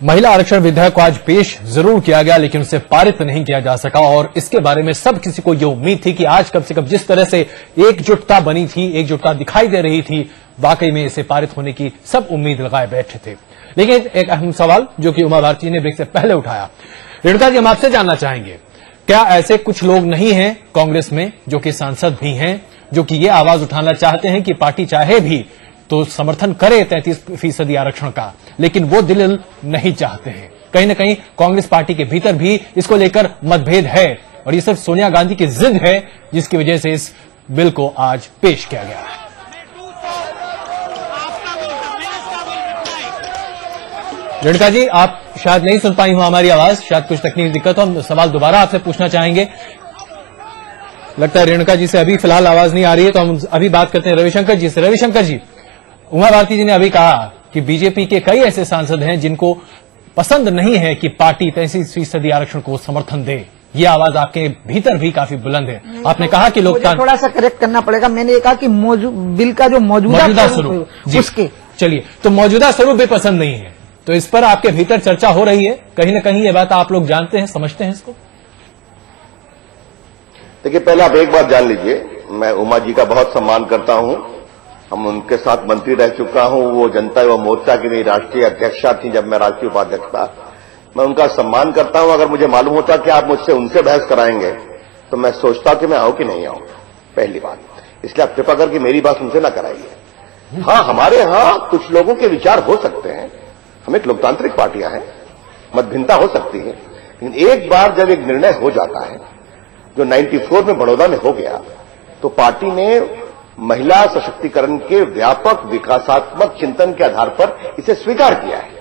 महिला आरक्षण विधेयक को आज पेश जरूर किया गया, लेकिन उसे पारित नहीं किया जा सका और इसके बारे में सब किसी को यह उम्मीद थी कि आज कम से कम जिस तरह से एकजुटता बनी थी, एकजुटता दिखाई दे रही थी, वाकई में इसे पारित होने की सब उम्मीद लगाए बैठे थे। लेकिन एक अहम सवाल जो कि उमा भारती ने ब्रेक से पहले उठाया, रेणुका जी, हम आपसे जानना चाहेंगे, क्या ऐसे कुछ लोग नहीं हैं कांग्रेस में जो कि सांसद भी हैं, जो कि ये आवाज उठाना चाहते हैं कि पार्टी चाहे भी तो समर्थन करे 33% आरक्षण का, लेकिन वो दिल नहीं चाहते हैं। कहीं ना कहीं कांग्रेस पार्टी के भीतर भी इसको लेकर मतभेद है और ये सिर्फ सोनिया गांधी की जिद है जिसकी वजह से इस बिल को आज पेश किया गया है। रेणुका जी, आप शायद नहीं सुन पाई हो हमारी आवाज, शायद कुछ तकनीकी दिक्कत हो, हम सवाल दोबारा आपसे पूछना चाहेंगे। लगता है रेणुका जी से अभी फिलहाल आवाज नहीं आ रही है, तो हम अभी बात करते हैं रविशंकर जी से। रविशंकर जी, उमा भारती जी ने अभी कहा कि बीजेपी के कई ऐसे सांसद हैं जिनको पसंद नहीं है कि पार्टी 33% आरक्षण को समर्थन दे। ये आवाज आपके भीतर भी काफी बुलंद है। आपने कहा कि लोकतंत्र, थोड़ा सा करेक्ट करना पड़ेगा। मैंने ये कहा कि बिल का जो मौजूदा स्वरूप उसके, चलिए, तो मौजूदा स्वरूप भी पसंद नहीं है, तो इस पर आपके भीतर चर्चा हो रही है, कहीं ना कहीं ये बात आप लोग जानते हैं, समझते हैं इसको। देखिए, पहले आप एक बात जान लीजिए, मैं उमा जी का बहुत सम्मान करता हूं, हम उनके साथ मंत्री रह चुका हूं, वो जनता एवं मोर्चा की नहीं राष्ट्रीय अध्यक्षा थी जब मैं राष्ट्रीय उपाध्यक्ष था। मैं उनका सम्मान करता हूं। अगर मुझे मालूम होता कि आप मुझसे उनसे बहस कराएंगे तो मैं सोचता कि मैं आऊं कि नहीं आऊं, पहली बात। इसलिए आप कृपा करके मेरी बात उनसे ना कराइए। हाँ, हमारे यहां कुछ लोगों के विचार हो सकते हैं, हम एक लोकतांत्रिक पार्टियां हैं, मतभिन्नता हो सकती है, लेकिन एक बार जब एक निर्णय हो जाता है जो 94 में बड़ौदा में हो गया, तो पार्टी ने महिला सशक्तिकरण के व्यापक विकासात्मक चिंतन के आधार पर इसे स्वीकार किया है।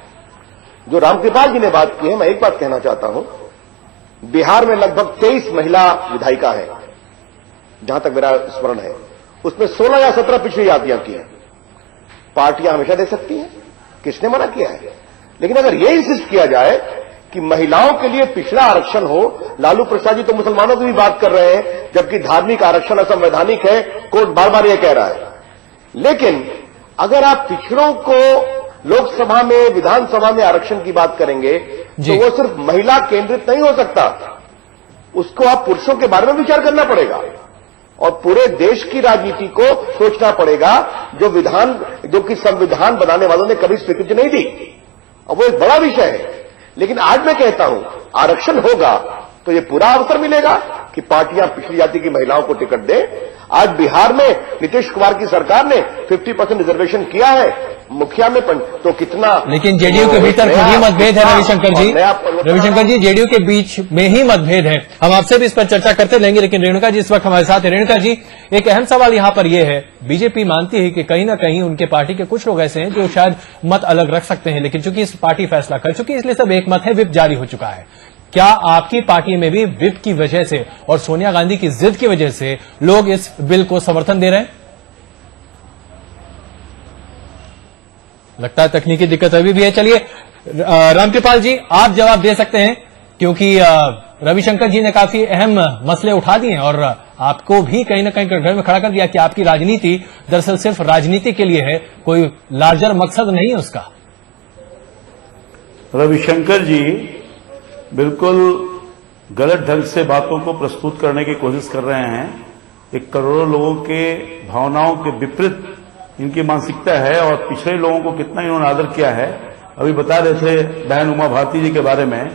जो रामकृपाल जी ने बात की है, मैं एक बात कहना चाहता हूं, बिहार में लगभग 23 महिला विधायिका हैं, जहां तक मेरा स्मरण है, उसमें 16 या 17 पिछड़ी जातियां की हैं। पार्टियां हमेशा दे सकती हैं, किसने मना किया है? लेकिन अगर यह इंसिस्ट किया जाए कि महिलाओं के लिए पिछड़ा आरक्षण हो, लालू प्रसाद जी तो मुसलमानों की भी बात कर रहे हैं, जबकि धार्मिक आरक्षण असंवैधानिक है, कोर्ट बार बार यह कह रहा है। लेकिन अगर आप पिछड़ों को लोकसभा में, विधानसभा में आरक्षण की बात करेंगे तो वो सिर्फ महिला केंद्रित नहीं हो सकता, उसको आप पुरुषों के बारे में विचार करना पड़ेगा और पूरे देश की राजनीति को सोचना पड़ेगा, जो कि संविधान बनाने वालों ने कभी स्वीकृति नहीं दी। और वो एक बड़ा विषय है। लेकिन आज मैं कहता हूं, आरक्षण होगा तो ये पूरा अवसर मिलेगा कि पार्टियां पिछड़ी जाति की महिलाओं को टिकट दें। आज बिहार में नीतीश कुमार की सरकार ने 50% रिजर्वेशन किया है, मुखिया में तो कितना, लेकिन जेडीयू के भीतर ही मतभेद है। रविशंकर जी, जेडीयू के बीच में ही मतभेद है। हम आपसे भी इस पर चर्चा करते रहेंगे, लेकिन रेणुका जी इस वक्त हमारे साथ है। रेणुका जी, एक अहम सवाल यहां पर यह है, बीजेपी मानती है कि कहीं ना कहीं उनके पार्टी के कुछ लोग ऐसे हैं जो शायद मत अलग रख सकते हैं, लेकिन चूंकि इस पार्टी फैसला कर चुकी है इसलिए सब एक मत है, विप जारी हो चुका है। क्या आपकी पार्टी में भी विप की वजह से और सोनिया गांधी की जिद की वजह से लोग इस बिल को समर्थन दे रहे हैं? लगता है तकनीकी दिक्कत अभी भी है। चलिए रामकृपाल जी, आप जवाब दे सकते हैं, क्योंकि रविशंकर जी ने काफी अहम मसले उठा दिए और आपको भी कहीं ना कहीं घर में खड़ा कर दिया कि आपकी राजनीति दरअसल सिर्फ राजनीति के लिए है, कोई लार्जर मकसद नहीं है उसका। रविशंकर जी बिल्कुल गलत ढंग से बातों को प्रस्तुत करने की कोशिश कर रहे हैं। एक करोड़ों लोगों के भावनाओं के विपरीत इनकी मानसिकता है और पिछड़े लोगों को कितना इन्होंने आदर किया है। अभी बता रहे थे बहन उमा भारती जी के बारे में,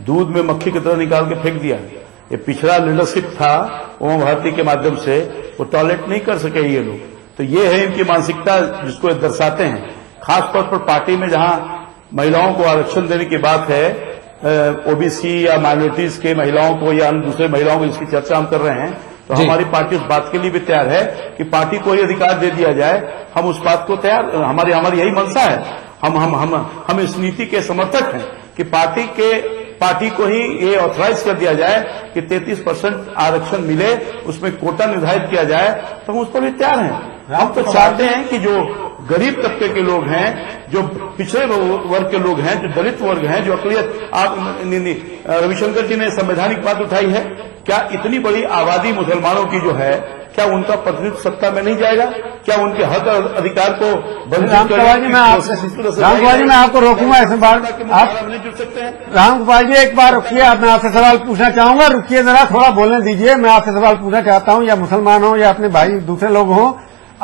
दूध में मक्खी की तरह निकाल के फेंक दिया। ये पिछड़ा लीडरशिप था उमा भारती के माध्यम से, वो टॉयलेट नहीं कर सके ये लोग। तो ये है इनकी मानसिकता जिसको दर्शाते हैं। खासतौर पर पार्टी में जहां महिलाओं को आरक्षण देने की बात है, ओबीसी या माइनॉरिटीज के महिलाओं को या दूसरे महिलाओं को, जिसकी चर्चा हम कर रहे हैं, तो हमारी पार्टी उस बात के लिए भी तैयार है कि पार्टी को ये अधिकार दे दिया जाए। हम उस बात को तैयार, हमारी यही मंशा है। हम इस नीति के समर्थक हैं कि पार्टी को ही ये ऑथराइज कर दिया जाए कि 33% आरक्षण मिले, उसमें कोटा निर्धारित किया जाए, तो हम उस पर भी तैयार हैं। हम तो चाहते हैं कि जो गरीब तबके के लोग हैं, जो पिछड़े वर्ग के लोग हैं, जो दलित वर्ग हैं, जो अकलियत, रविशंकर जी ने संवैधानिक बात उठाई है, क्या इतनी बड़ी आबादी मुसलमानों की जो है, क्या उनका प्रतिनिधित्व सत्ता में नहीं जाएगा? क्या उनके हक और अधिकार को रामगोपाल जी मैं आपको रोकूंगा इस बार, आप नहीं जुड़ सकते हैं। रामगोपाल जी एक बार रुकिए, अब मैं आपसे सवाल पूछना चाहूंगा, रुकिए जरा, थोड़ा बोलने दीजिए। मैं आपसे सवाल पूछना चाहता हूं, या मुसलमान हो या अपने भाई दूसरे लोग हों,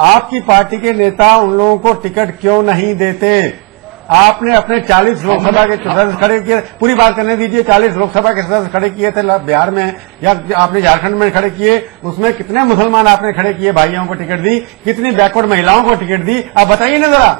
आपकी पार्टी के नेता उन लोगों को टिकट क्यों नहीं देते? आपने अपने 40 लोकसभा के सदस्य खड़े किए, पूरी बात करने दीजिए, 40 लोकसभा के सदस्य खड़े किए थे बिहार में, या आपने झारखंड में खड़े किए, उसमें कितने मुसलमान आपने खड़े किए, भाइयों को टिकट दी, कितनी बैकवर्ड महिलाओं को टिकट दी, आप बताइए ना जरा।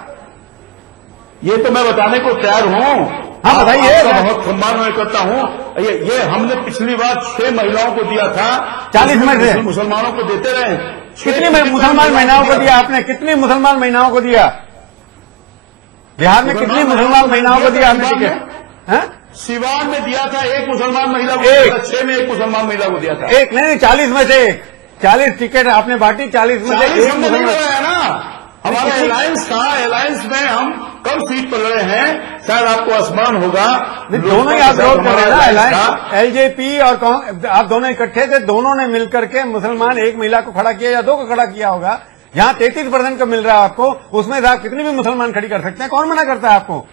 ये तो मैं बताने को तैयार हूँ। हाँ बताइए। बहुत सम्मान मैं करता हूँ। ये हमने पिछली बार 6 महिलाओं को दिया था, 40 में से मुसलमानों को देते रहे। कितनी मुसलमान महिलाओं को दिया आपने? कितनी मुसलमान महिलाओं को दिया बिहार में? कितनी मुसलमान महिलाओं को दिया आपने टिकट? सिवान में दिया था एक मुसलमान महिला को, 6 में एक मुसलमान महिला को दिया था। एक नहीं, 40 में से 40 टिकट आपने बांटी, 40 में से एक मुसलमान है ना। हमारा अलायंस था, अलायंस में हम कम सीट पर लड़े हैं, शायद आपको स्मरण होगा। दोनों ही आप विरोध कर रहे हैं ना, अलायंस एलजेपी और आप दोनों इकट्ठे थे, दोनों ने मिलकर के मुसलमान एक महिला को खड़ा किया या 2 को खड़ा किया होगा। यहाँ 33% का मिल रहा है आपको, उसमें से आप कितनी भी मुसलमान खड़ी कर सकते हैं, कौन मना करता है आपको?